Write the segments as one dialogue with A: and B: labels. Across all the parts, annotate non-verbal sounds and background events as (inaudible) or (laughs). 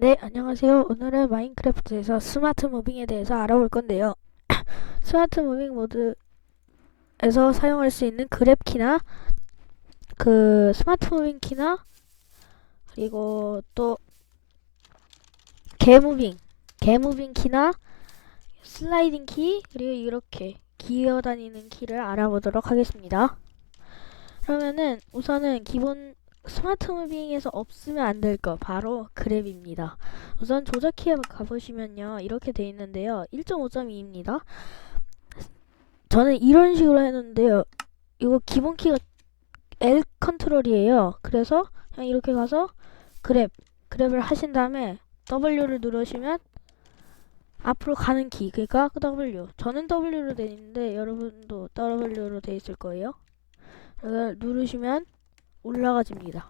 A: 네, 안녕하세요. 오늘은 마인크래프트에서 스마트 무빙에 대해서 알아볼 건데요. (clears throat) 스마트 무빙 모드에서 사용할 수 있는 그랩 키나 그 스마트 무빙 키나 그리고 또 개무빙, 개무빙 키나 슬라이딩 키 그리고 이렇게 기어 다니는 키를 알아보도록 하겠습니다. 그러면은 우선은 기본 스마트 무빙에서 없으면 안될거 바로 그랩입니다. 우선 조작키에 가보시면요 이렇게 돼 있는데요 1.5.2입니다. 저는 이런 식으로 해놓는데요 이거 기본 키가 L 컨트롤이에요. 그래서 그냥 이렇게 가서 그랩 그랩을 하신 다음에 W를 누르시면 앞으로 가는 키 그러니까 W 저는 W로 돼 있는데 여러분도 W로 돼 있을 거예요. 누르시면 올라가집니다.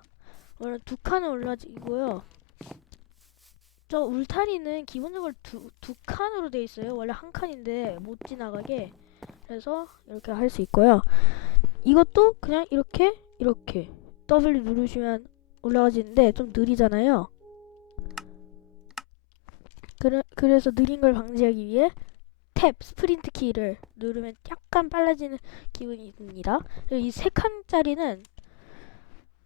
A: 원래 두 칸은 올라지고요. 저 울타리는 기본적으로 두, 두 칸으로 돼 있어요. 원래 한 칸인데 못 지나가게. 그래서 이렇게 할 수 있고요. 이것도 그냥 이렇게 이렇게 W 누르시면 올라가지는데 좀 느리잖아요. 그래, 그래서 느린 걸 방지하기 위해 탭 스프린트 키를 누르면 약간 빨라지는 기분이 듭니다. 이 세 칸짜리는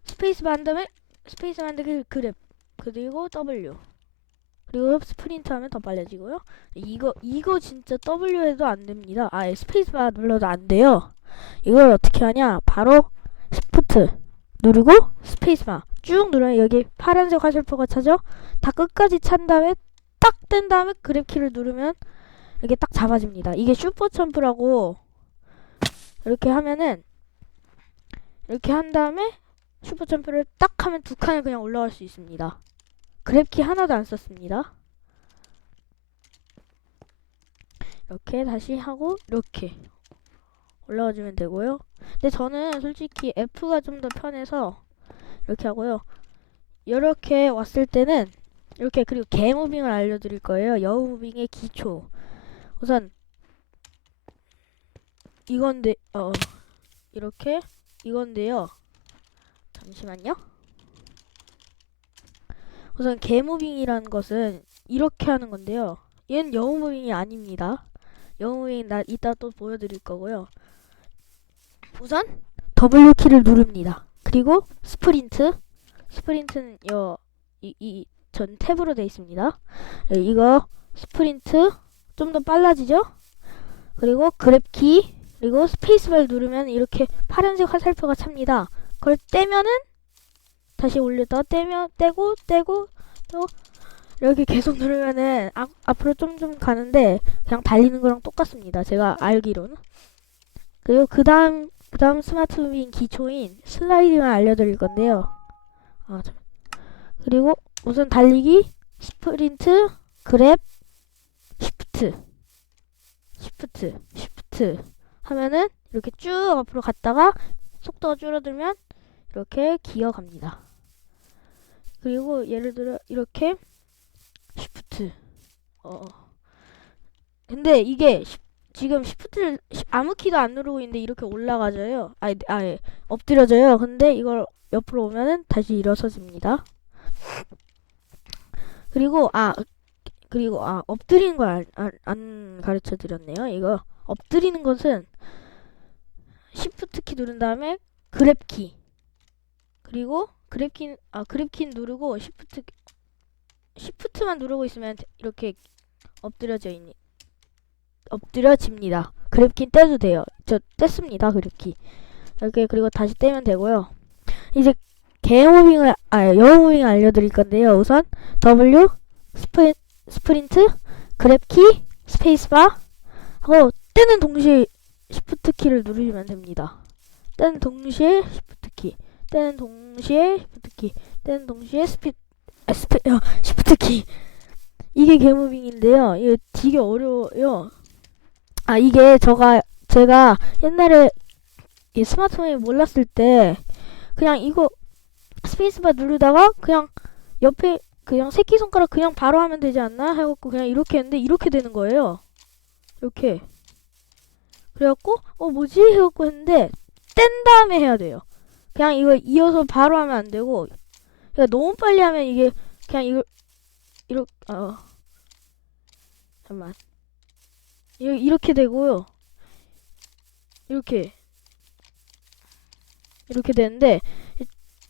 A: 스페이스바 한 다음에 스페이스바 한 다음에 그랩 그리고 W 그리고 스프린트 하면 더 빨라지고요. 이거 이거 진짜 W 해도 안 됩니다. 아 스페이스바 눌러도 안 돼요. 이걸 어떻게 하냐? 바로 시프트 누르고 스페이스바 쭉 누르면 여기 파란색 화살표가 차죠? 다 끝까지 찬 다음에 딱 뗀 다음에 그랩 키를 누르면 이렇게 딱 잡아집니다. 이게 슈퍼 점프라고 이렇게 하면은 이렇게 한 다음에 슈퍼 점프를 딱 하면 두 칸을 그냥 올라갈 수 있습니다. 그랩키 하나도 안 썼습니다. 이렇게 다시 하고 이렇게 올라와주면 되고요. 근데 저는 솔직히 F가 좀 더 편해서 이렇게 하고요. 이렇게 왔을 때는 이렇게 그리고 개 무빙을 알려드릴 거예요. 여우 무빙의 기초. 우선 이건데 어 이렇게 이건데요. 잠시만요. 우선 개무빙이라는 것은 이렇게 하는 건데요. 얘는 영무빙이 아닙니다. 영무빙 나 이따 또 보여드릴 거고요. 우선 W 키를 누릅니다. 그리고 스프린트 스프린트는 요 이 이 전 탭으로 되어 있습니다. 네, 이거 스프린트 좀 더 빨라지죠? 그리고 그랩키 그리고 스페이스바를 누르면 이렇게 파란색 화살표가 찹니다. 그걸 떼면은 다시 올렸다가 떼면 떼고 떼고 또 이렇게 계속 누르면은 앞, 앞으로 좀좀 가는데 그냥 달리는 거랑 똑같습니다. 제가 알기로는. 그리고 그 다음 그 다음 스마트 무빙 기초인 슬라이딩을 알려드릴 건데요. 아, 참. 그리고 우선 달리기, 스프린트, 그랩, 시프트, 시프트, 시프트 하면은 이렇게 쭉 앞으로 갔다가 속도가 줄어들면 이렇게 기어갑니다. 그리고 예를 들어 이렇게 시프트. 어. 근데 이게 시, 지금 시프트를 시- 아무 키도 안 누르고 있는데 이렇게 올라가져요. 아니, 아예 엎드려져요. 근데 이걸 옆으로 오면은 다시 일어서집니다. 그리고 아 그리고 아 엎드리는 걸안 가르쳐 드렸네요. 이거 엎드리는 것은 시프트 키 누른 다음에 그랩 키 그리고 그랩 키아 그랩 키 누르고 시프트 시프트만 누르고 있으면 이렇게 엎드려져 있니 엎드려집니다. 그랩 키 떼도 돼요. 저 뗐습니다. 그랩 키 이렇게 그리고 다시 떼면 되고요. 이제 개무빙을 아 여무빙을 알려드릴 건데요. 우선 W 스프린, 스프린트 그랩 키 스페이스바 하고 떼는 동시에 시프트 키를 누르시면 됩니다. 떼는 동시에 시프트 키, 떼는 동시에 시프트 키, 떼는 동시에 스피, 아, 스피, 어, 시프트 키. 이게 개무빙인데요. 이게 되게 어려워요. 아 이게 저가 제가 옛날에 이 스마트폰이 몰랐을 때 그냥 이거 스페이스바 누르다가 그냥 옆에 그냥 새끼 손가락 그냥 바로 하면 되지 않나 해갖고 그냥 이렇게 했는데 이렇게 되는 거예요. 이렇게. 그래갖고 어 뭐지 해갖고 했는데 뗀 다음에 해야 돼요. 그냥 이거 이어서 바로 하면 안 되고 그러니까 너무 빨리 하면 이게 그냥 이걸 이렇게 어 잠만 이렇게 되고요. 이렇게 이렇게 되는데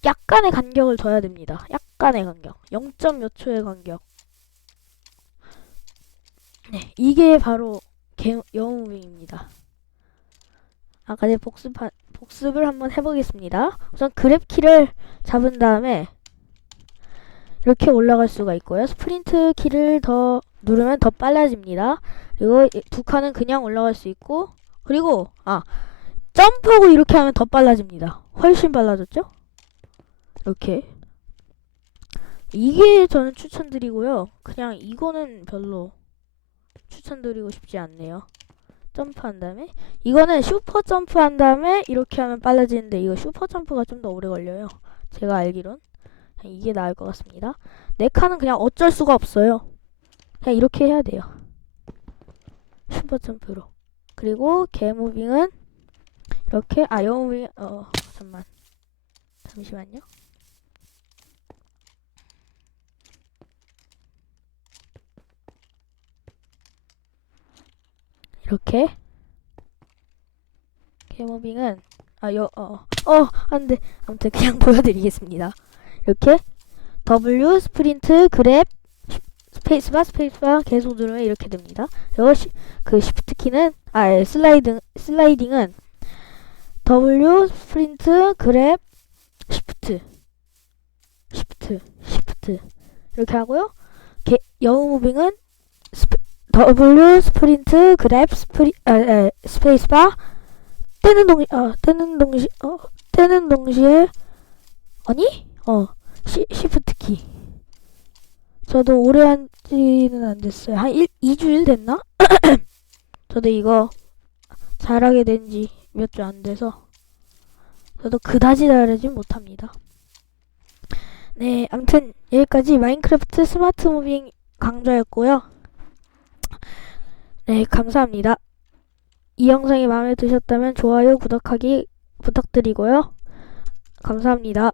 A: 약간의 간격을 둬야 됩니다. 약간의 간격. 0. 몇 초의 간격. 네, 이게 바로 개, 영웅무빙입니다. 아까 내 복습 복습을 한번 해보겠습니다. 우선 그랩 키를 잡은 다음에 이렇게 올라갈 수가 있고요. 스프린트 키를 더 누르면 더 빨라집니다. 그리고 이두 칸은 그냥 올라갈 수 있고 그리고 아 점프하고 이렇게 하면 더 빨라집니다. 훨씬 빨라졌죠? 이렇게 이게 저는 추천드리고요. 그냥 이거는 별로 추천드리고 싶지 않네요. 점프한 다음에 이거는 슈퍼 점프한 다음에 이렇게 하면 빨라지는데 이거 슈퍼 점프가 좀 더 오래 걸려요. 제가 알기론 이게 나을 것 같습니다. 네 칸은 그냥 어쩔 수가 없어요. 그냥 이렇게 해야 돼요. 슈퍼 점프로. 그리고 개 무빙은 이렇게 아 영무빙 어 잠만 잠시만요. 이렇게 개무빙은 아여어어 안돼 아무튼 그냥 (laughs) 보여드리겠습니다. 이렇게 W 스프린트 그랩 스페이스바 스페이스바 계속 누르면 이렇게 됩니다. 그리고 시, 그 시프트 키는 아 예, 슬라이드 슬라이딩은 W 스프린트 그랩 시프트 시프트 시프트 이렇게 하고요. 게, 여우 무빙은 W 스프린트 그랩 스프리 아, 아 스페이스바 떼는 동시 어 떼는 동시 어 떼는 동시에 아니 어 시, 시프트 키 저도 오래 한 지는 안 됐어요. 한 1, 2주일 됐나? (coughs) 저도 이거 잘하게 된 지 몇 주 안 돼서 저도 그다지 잘하진 못합니다. 네, 아무튼 여기까지 마인크래프트 스마트 무빙 강좌였고요. 네, 감사합니다. 이 영상이 마음에 드셨다면 좋아요, 구독하기 부탁드리고요. 감사합니다.